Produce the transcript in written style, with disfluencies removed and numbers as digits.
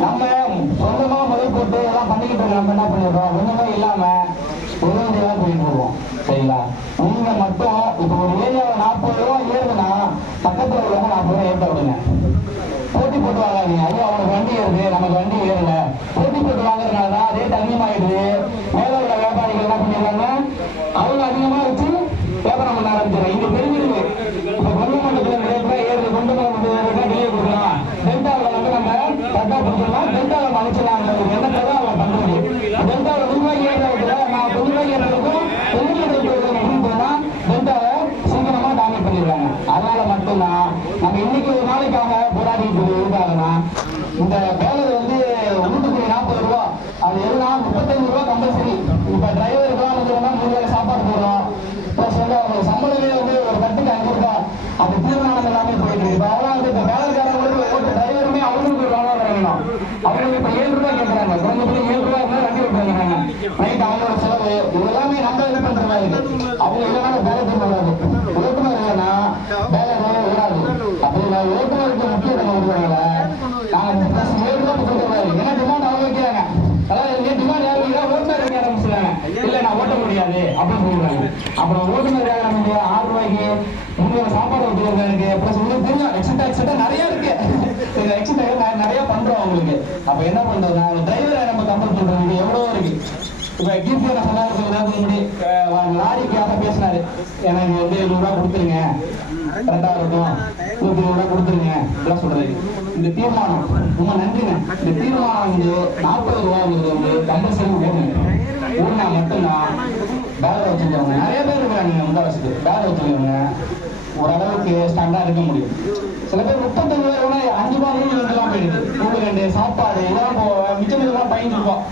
நம்ம சொந்தமா முதல் போட்டு எல்லாம் பண்ணிக்கிட்டு இருக்க நம்ம என்ன பண்ணிடுறோம், ஒண்ணுமே இல்லாம உதவியா போயிட்டு இருக்கோம். சரிங்களா? நீங்க மட்டும் இப்ப ஒரு ஏரியாவை 40 ரூபா ஏறுதுன்னா பக்கத்துல உள்ளவங்க 40 ரூபா ஏற்ற விடுங்க. போட்டி போட்டு வாங்காதீங்க. ஐயோ அவனுக்கு வண்டி ஏறுது நமக்கு வண்டி ஏறல, போட்டி போட்டு வாங்குறதுனாலதான் ரேட் அதிகமாயிடுது. மேல உள்ள வியாபாரிகள் என்ன பண்ணிடுறாங்க, அவங்க அதிகமா வச்சு வியாபாரம் பண்ண ஆரம்பிச்சாங்க. இது பெருமிருக்கு. இப்ப கொண்டு மண்டலத்துல ரேட் தான் ஏறுது, கொண்டு மண்டலத்துல வெளியே கொடுக்கலாம், டெல்டாவில் வந்து நம்ம கரெக்டா கொடுக்கலாம், டெல்டாவில் அனுப்பிச்சலாம் எண்ணத்தை தான் அவங்க பண்றது. டெல்டாவில் ரூபாய் ஏறுறதுல நான் ரூபாய் ஏறுறதுக்கும் டெல்டாவை சீக்கிரமா டாமினேட் பண்ணிடுறாங்க. அதனால மட்டும்தான் நம்ம இன்னைக்கு ஒரு நாளைக்காக போராடிட்டு இருக்காங்கன்னா, இந்த பேலர் வந்து வீட்டுக்கு 40 ரூபா, அது எதுனா 35 ரூபா கம்பல்சரி. இப்ப டிரைவருக்குலாம் வந்து 3 வேளை சாப்பாடு போடுறோம், பிளஸ் வந்து அவங்க சம்பளமே வந்து ஒரு கட்டுக்கு 5 ரூபா, அந்த தீர்மானம் எல்லாமே போயிட்டு இருக்கு. இப்ப அதெல்லாம் வந்து இப்ப பேலர்காரங்களுக்கு ஒரு டிரைவருமே அவங்களுக்கு ஒரு வேலை வேணும். அவங்களுக்கு இப்ப 7 ரூபாய் கேட்கறாங்க, குறைஞ்சபடி 7 ரூபாய் இருந்தா வண்டி விட்டுறாங்க. நைட் அவங்களோட செலவு இதெல்லாமே நம்ம இது பண்ற மாதிரி இருக்கு. அவங்க இல்லைன்னா பேலர் வராது, ஓட்டுநர் இல்லைன்னா பேலர் வராது. அப்படி ஓட்டுநருக்கு முக்கியத்துவம் கொடுக்குறாங்க. நாங்க பிளஸ் 7 ரூபாய் கொடுக்குறாரு, என்ன டிமாண்ட் அவங்க வைக்கிறாங்க. அதாவது டிமாண்ட் யாரு ஓட்டுநர் வைக்க ஆரம்பிச்சுறாங்க. இல்ல நான் ஓட்ட முடியாது அப்படின்னு சொல்லுவாங்க. அப்புறம் ஓட்டுநர் நமக்கு 6 ரூபாய்க்கு உங்களோட சாப்பாடு வைக்கிறதுக்கு பிளஸ் உங்களுக்கு தெரியும் எக்ஸ்ட்ரா நிறைய இருக்கு. எக்ஸ்ட்ரா நிறைய பண்றோம் அவங்களுக்கு. அப்ப என்ன பண்றதுன்னா டிரைவரை நம்ம கம்பல் பண்றது எவ்வளவோ இருக்கு. இப்ப கீர்த்தியோட சொன்னாரு, லாரிக்காக பேசினாரு, எனக்கு வந்து 7 ரூபா கொடுத்துருங்க, கரெக்டா இருக்கும், 120 ரூபா கொடுத்துருங்க எல்லாம் சொல்றது. இந்த தீர்மானம் ரொம்ப நன்றிங்க. இந்த தீர்மானம் வந்து 40 ரூபாங்கிறது வந்து கம்பல்சரி ஓடுங்க. ஓடினா மட்டும்தான் பேலர் வச்சுருக்கவங்க நிறைய பேர் இருக்கிறாங்க. முந்தாவசுக்கு பேலர் வச்சுருக்கவங்க ஓரளவுக்கு ஸ்டாண்டா இருக்க முடியும். சில பேர் 35 ரூபாய் 5 ரூபாய் போயிடுது. 2 சாப்பாடு இதெல்லாம் மிச்சம் இதெல்லாம் பயந்துருக்கோம்.